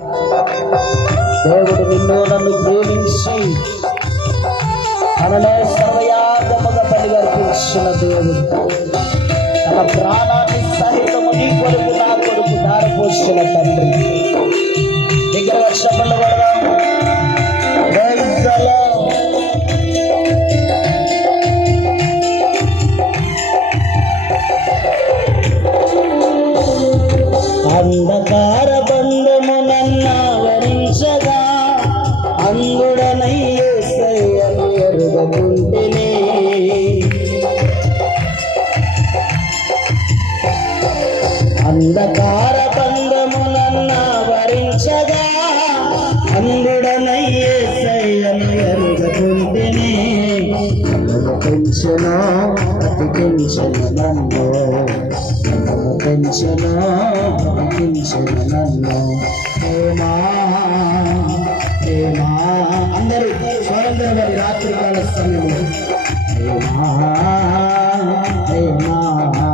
దేవుడు నిన్ను నన్ను ప్రేమించి మనలో సర్వయాగముగా బలిగర్పించిన దేవుడు. తన ప్రాణాన్ని సహితము నీ కొరకు నా కొరకు దారిపోసిన తండ్రి. దగ్గర వర్షపండు పడదాం అంధకార బంధమునన్నావరించగా అందుడనయ్యేసయ్యను ఎరుగకుంటేనే. పెంచను అతికించను నన్ను. పెంచను అతికించను నన్ను. ప్రేమా ప్రేమా అందరూ స్వరంగా మరి రాత్రి కాల సమయంలో. ప్రేమా ప్రేమా ప్రేమా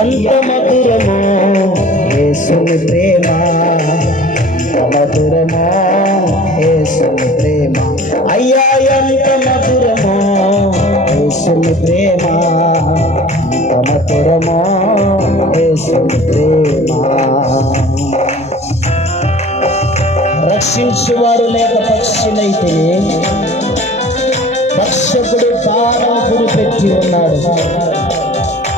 ఎంత మధురమో యేసుని ప్రేమ? ఎంత మధురమో ప్రేమ? అయ్యా ఎంత మధురమో యేసుని ప్రేమ? ఎంత మధురమో యేసుని ప్రేమ? రక్షించువారు లేక పక్షులైతే భక్షకుడు బాణం గురిపెట్టి ఉన్నాడు.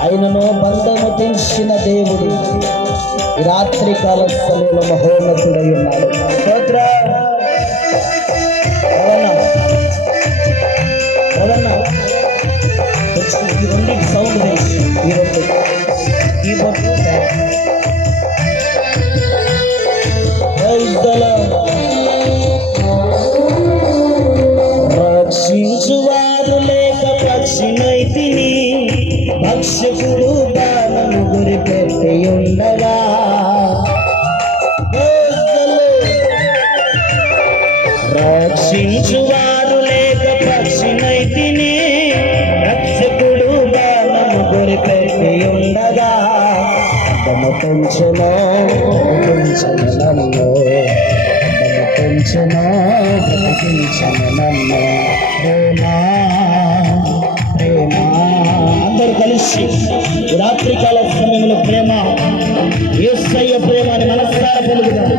ఆయనను బంధము తెంచిన దేవుడు ఈ రాత్రి కాల సమయంలో మహోన్నతుడై ఉన్నాడు. స్తోత్ర. సౌండ్ పెంచను పెంచను నన్ను. తమ పెంచను పెంచను నన్ను. ప్రేమా ప్రేమ. అందరూ కలిసి రాత్రికాల సమయంలో ప్రేమ ఏసయ్య ప్రేమ అని మనస్సార పలుకుదాం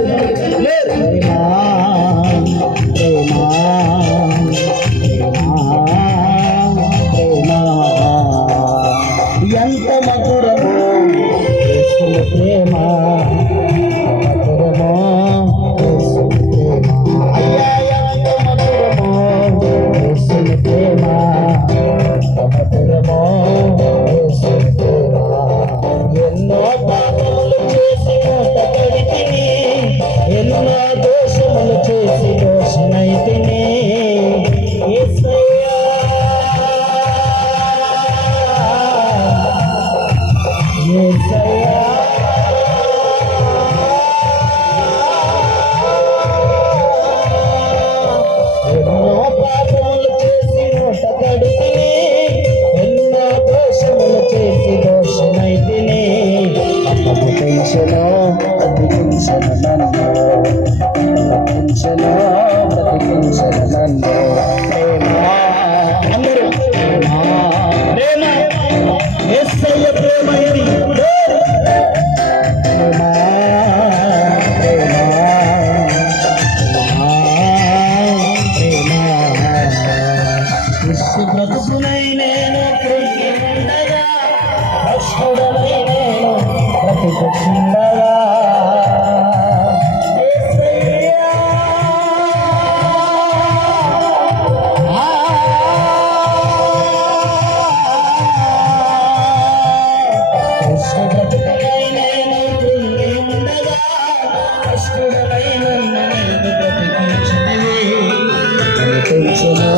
పెంచును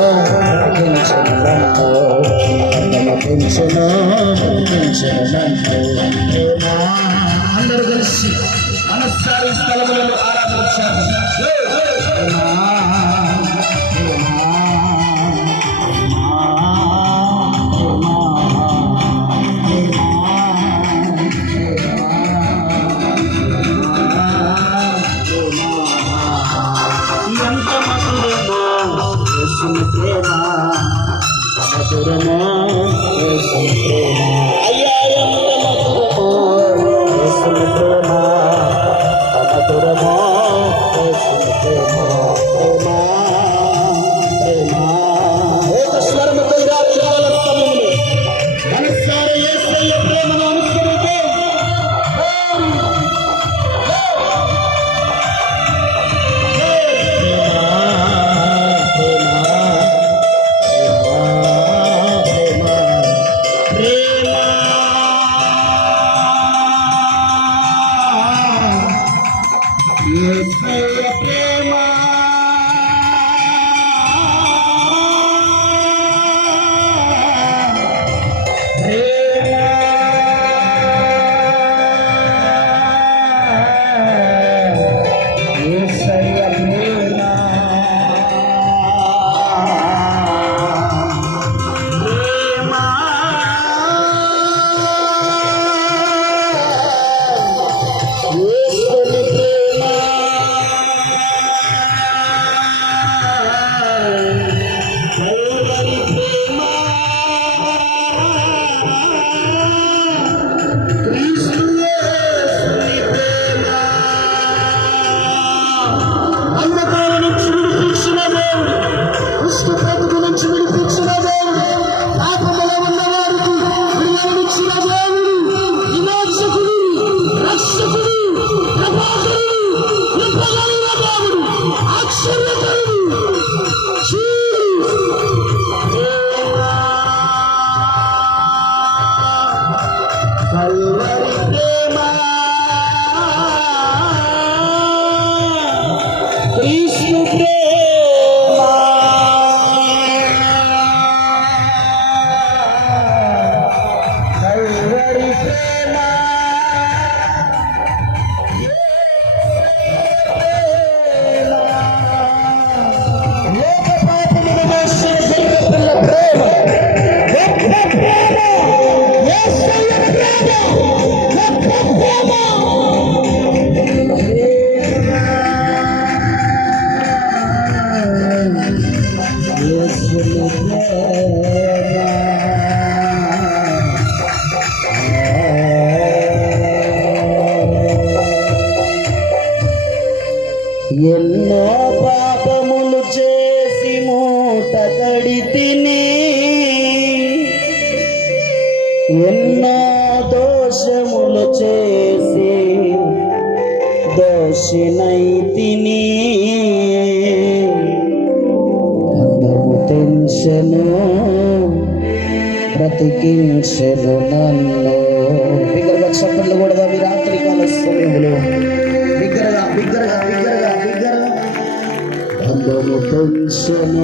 పెంచును నన్ను పెంచును పెంచును నన్ను ఎన్నో పాపములు చేసి మూట కడితిని ఎన్నో దోషములు చేసి దోషినైతిని అందము తెంచెను బ్రతికించను నన్ను. బిగ్గరగా చప్పట్లు కూడా రాత్రి కాల సమయంలో బిగ్గరగా బిగ్గరగా బిగ్గరగా బిగ్గరగా. అందము తెంచెను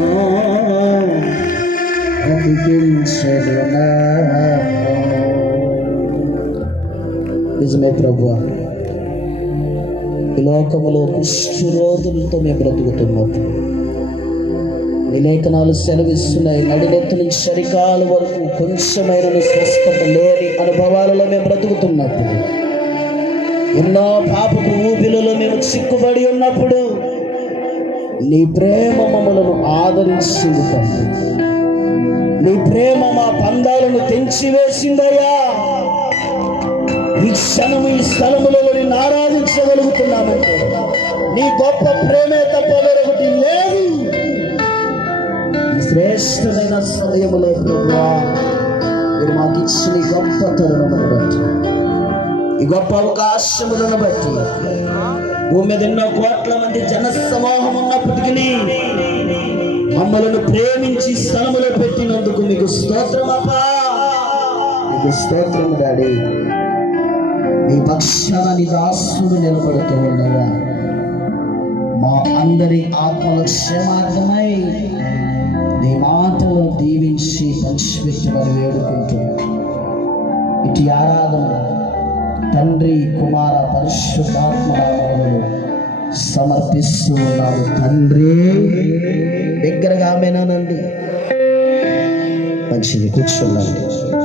బ్రతికించెను నిజమే ప్రభు ఈ లోకములో కుష్ఠరోధులతో మేము బ్రతుకుతున్నాం. ఈ లేఖనాలు సెలవిస్తున్నాయి. నడినెత్తు నుంచి చరికాల వరకు కొంచెమైన స్వస్థత లేని అనుభవాలలో మేము బ్రతుకుతున్నప్పుడు ఎన్నో పాపపు ఊపిలలో మేము చిక్కుబడి ఉన్నప్పుడు నీ ప్రేమ మమ్మలను ఆదరించింది తండ్రి. నీ ప్రేమ మా పందాలను తెంచివేసిందయ్యా. ఈ క్షణం ఈ స్థలములో నిన్ను ఆరాధించగలుగుతున్నామంటే నీ గొప్ప ప్రేమే తప్ప వేరొకటి లేదు. శ్రేష్టమైన సమయములో మీరు మాకు ఇచ్చిన గొప్ప తరుణమును బట్టి ఈ గొప్ప అవకాశములను బట్టి భూమి మీద ఎన్నో కోట్ల మంది జన సమూహం ఉన్నప్పటికీ మమ్మలను ప్రేమించి స్థలములో పెట్టినందుకు మీకు స్తోత్రం అప్పా. మీకు స్తోత్రం డాడీ. నీ పక్షాన నీ దాసుడు నిలబడుతూ ఉండగా మా అందరి ఆత్మల క్షేమార్థమై నీ మాటలు దీవించి పంచిపెట్టమని వేడుకుంటూ ఇటు ఆరాధన తండ్రి కుమార పరిశుద్ధాత్మ సమర్పిస్తూ ఉన్నాము. తండ్రి దగ్గరగా ఆమెనానండి. మంచిది కూర్చున్నాను